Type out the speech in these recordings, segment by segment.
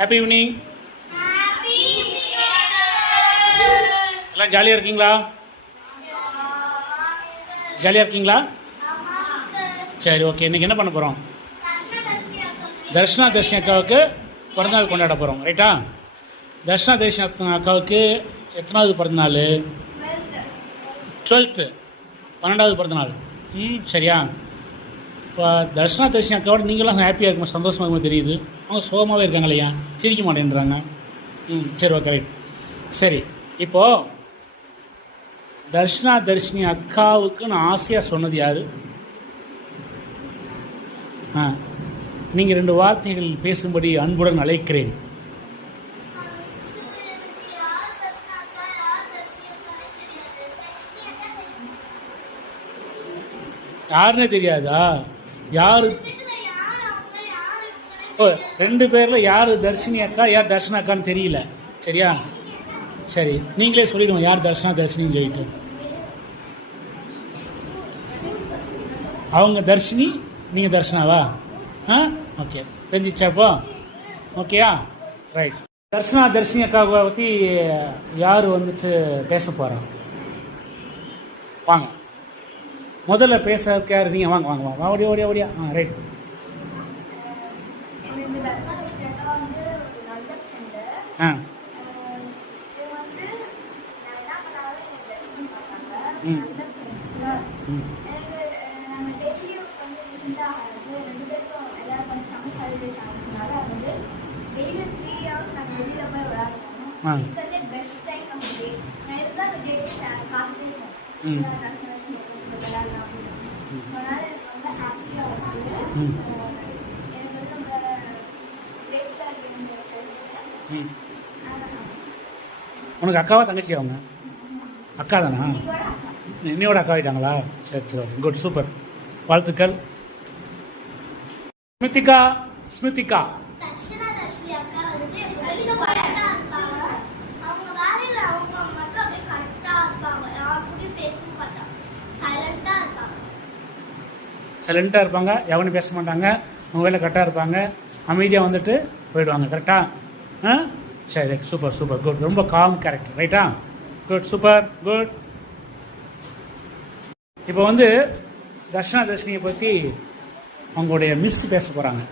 Happy evening. எல்லாம் ஜாலியாக இருக்கீங்களா? ஜாலியாக இருக்கீங்களா? சரி, ஓகே. இன்றைக்கி என்ன பண்ண போகிறோம்? தர்ஷனா தர்ஷினி அக்காவுக்கு பிறந்தநாள் கொண்டாட போகிறோம், ரைட்டா? தர்ஷனா தர்ஷினி அக்காவுக்கு எத்தனாவது பிறந்தநாள்? 12th, 12வது பிறந்தநாள். சரியா? இப்போ தர்ஷனா தர்ஷினி அக்காவோட நீங்களாம் ஹாப்பியாக இருக்குமா, சந்தோஷமாக இருக்குமா தெரியுது. அவங்க சோகமாகவே இருக்காங்க இல்லையா, சிரிக்க மாட்டேன்றாங்க. சரி, ஓகே, ரைட். சரி, இப்போது தர்ஷனா தர்ஷினி அக்காவுக்கு நான் ஆசையாக சொன்னது யார்? நீங்கள் 2 வார்த்தைகள் பேசும்படி அன்புடன் அழைக்கிறேன். யாருன்னே தெரியாதா? யார்? ஓ, 2 பேரில் யார் தர்ஷினி அக்கா யார் தர்ஷனா அக்கான்னு தெரியல. சரியா? சரி, நீங்களே சொல்லிடுவோம் யார் தர்ஷனா தர்ஷினின்னு சொல்லிட்டு. அவங்க தர்ஷினி, நீங்கள் தர்ஷனாவா? ஓகே, தெரிஞ்சிச்சாப்போ? ஓகேயா? ரைட். தர்ஷனா தர்ஷினி அக்காவை பற்றி யார் வந்துட்டு பேச போகிறா? வாங்க, முதல்ல பேச யார்? நீங்கள் வாங்க வாங்க வாங்க, ஓடியா ஓடியா ஓடியா. ரைட். உனக்கு அக்காவா தங்கச்சி? அவங்க அக்கா தானா? இன்னையோட அக்கா ஆகிட்டாங்களா? சரி சரி, குட், சூப்பர், வாழ்த்துக்கள். ஸ்மிருதிகா, ஸ்மிருதிகா சைலண்ட்டாக இருப்பாங்க, எவனும் பேச மாட்டாங்க, அவங்க வேலை கரெக்டாக இருப்பாங்க, அமைதியாக வந்துட்டு போயிடுவாங்க. கரெக்டாக? சரி, சூப்பர் சூப்பர், குட். ரொம்ப காம் கேரக்டர், ரைட்டா? Good, super, good. இப்போ வந்து தர்ஷனா தர்ஷினியை பற்றி அவங்களுடைய மிஸ் பேச போகிறாங்க.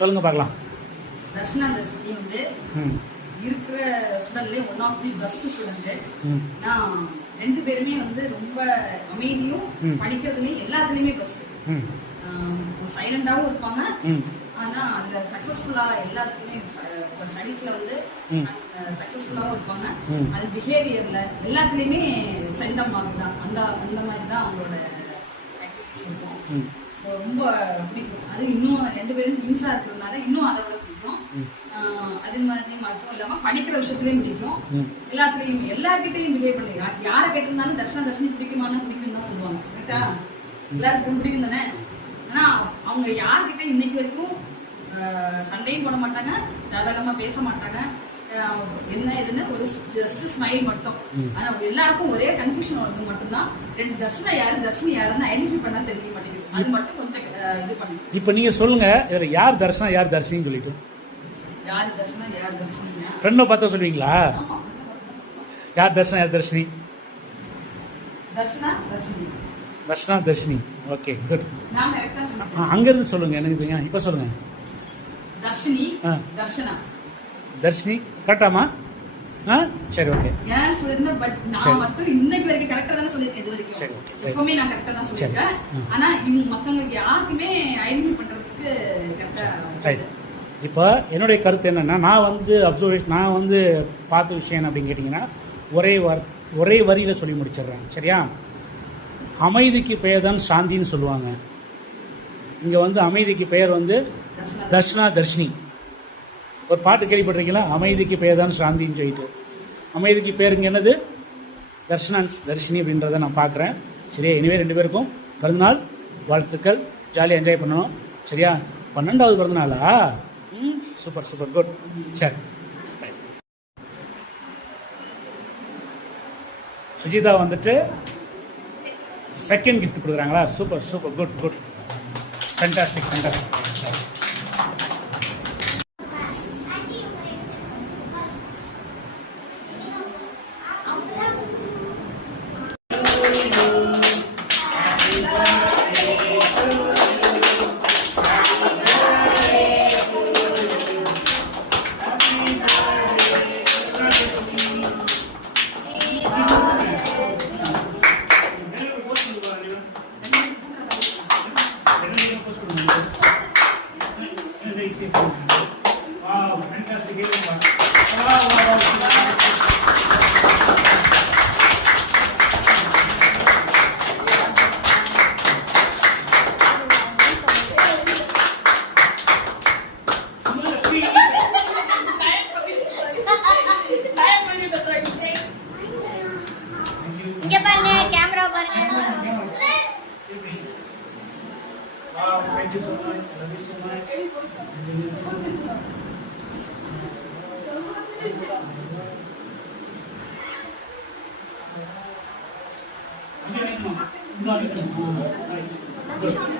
சொல்லுங்க பார்க்கலாம். தர்ஷனா தர்ஷினி வந்து இருக்கிற ஸ்டூடெண்ட்லேயே one of the best student. நான் 2 பேருமே வந்து ரொம்ப அமைதியும் படிக்கிறதுலையும் எல்லாத்துலேயுமே பெஸ்ட். சைலண்டாவும் இருப்பாங்க, ஆனா அதுல சக்சஸ்ஃபுல்லா எல்லாத்துக்குமே ஸ்டடீஸ்ல வந்து சக்சஸ்ஃபுல்லாவும் இருப்பாங்க. அது பிஹேவியர்ல எல்லாத்துலயுமே சென்டம் மார்க் தான். அந்த மாதிரி தான் அவங்களோட ஆக்டிவிட்டிஸ் இருக்கும். ஸோ ரொம்ப பிடிக்கும். அது இன்னும் 2 பேரும் ட்வின்ஸா இருக்கிறதுனால இன்னும் அதை விட பிடிக்கும். அது மாதிரி மட்டும் இல்லாம படிக்கிற விஷயத்துலயும் பிடிக்கும். எல்லாத்துலயும் எல்லார்கிட்டையும் பிஹேவ் பண்ணுங்க. யாரை கேட்டிருந்தாலும் தர்ஷனா தர்ஷினி பிடிக்குமான்னு பிடிக்கும் தான் சொல்லுவாங்க. கரெக்டா? எல்லாருக்கும் பிடிக்கும் தானே? ஆனா அவங்க யார்கிட்ட இன்னைக்கு வரைக்கும் சண்டையும் போட மாட்டாங்க, தேவையில்லாம பேச மாட்டாங்க. என்ன இதுன்னு ஒரு ஜஸ்ட் ஸ்மைல் மட்டும். ஆனா எல்லாருக்கும் ஒரே கன்ஃபியூஷன் வந்து மட்டும்தான், 2 தர்ஷனா யாரு தர்ஷினி யாருன்னு ஐடென்டிஃபை பண்ணா தெரிய மாட்டேங்குது. அது மட்டும் கொஞ்சம் இது பண்ணுங்க. இப்போ நீங்க சொல்லுங்க, இதுல யார் தர்ஷனா யார் தர்ஷினின்னு சொல்லிட்டு. யார் தர்ஷனா யார் தர்ஷினி ஃப்ரெண்ட பார்த்தா சொல்லுவீங்களா? யார் தர்ஷனா யார் தர்ஷினி? தர்ஷனா தர்ஷினி, தர்ஷனா தர்ஷினி. Okay, good. நான் கரெக்ட்டா சொல்றேன். அங்க இருந்து சொல்லுங்க, எனக்கு தெரியும். இப்போ சொல்லுங்க. தர்ஷினி, தர்ஷனா, தர்ஷினி. கரெக்டாமா? சரி, ஓகே. ஏன் சொல்றேன்னா, பட் நான் மட்டும் இன்னைக்கு வரைக்கும் கரெக்ட்டா தான சொல்லிருக்கேன். இது வரைக்கும் சரி, ஓகே. எப்பவுமே நான் கரெக்ட்டா தான் சொல்லிருக்கேன். ஆனா இவங்க மத்தவங்க யாருக்குமே ஐடென்டிஃபை பண்றதுக்கு கரெக்ட்டா. ரைட். இப்போ என்னுடைய கருத்து என்னன்னா, நான் வந்து அப்சர்வேஷன், நான் வந்து பார்த்த விஷயம் அப்படின்னு கேட்டிங்கன்னா, ஒரே வரியில் சொல்லி முடிச்சிடுறேன். சரியா? அமைதிக்கு பெயர் தான் சாந்தின்னு சொல்லுவாங்க. இங்கே வந்து அமைதிக்கு பெயர் வந்து தர்ஷனா தர்ஷினி. ஒரு பாட்டு கேள்விப்பட்டிருக்கீங்களா? அமைதிக்கு பெயர் தான் சாந்தின்னு சொல்லிட்டு. அமைதிக்கு பேருங்க என்னது? தர்ஷனா தர்ஷினி அப்படின்றத நான் பார்க்குறேன். சரியா? இனிவே 2 பேருக்கும் பிறந்தநாள் வாழ்த்துக்கள். ஜாலியாக என்ஜாய் பண்ணணும். சரியா? 12வது பிறந்தநாளா? Super super, good. சரி, சுஜிதா வந்துட்டு செகண்ட் கிஃப்ட் கொடுக்குறாங்களா? Super super, good good, fantastic fantastic. Wow, fantastic. Wow, wow, wow. இங்க பாருங்க கேமரா பாருங்க Wow, thank you so much. Love you so much. Nice.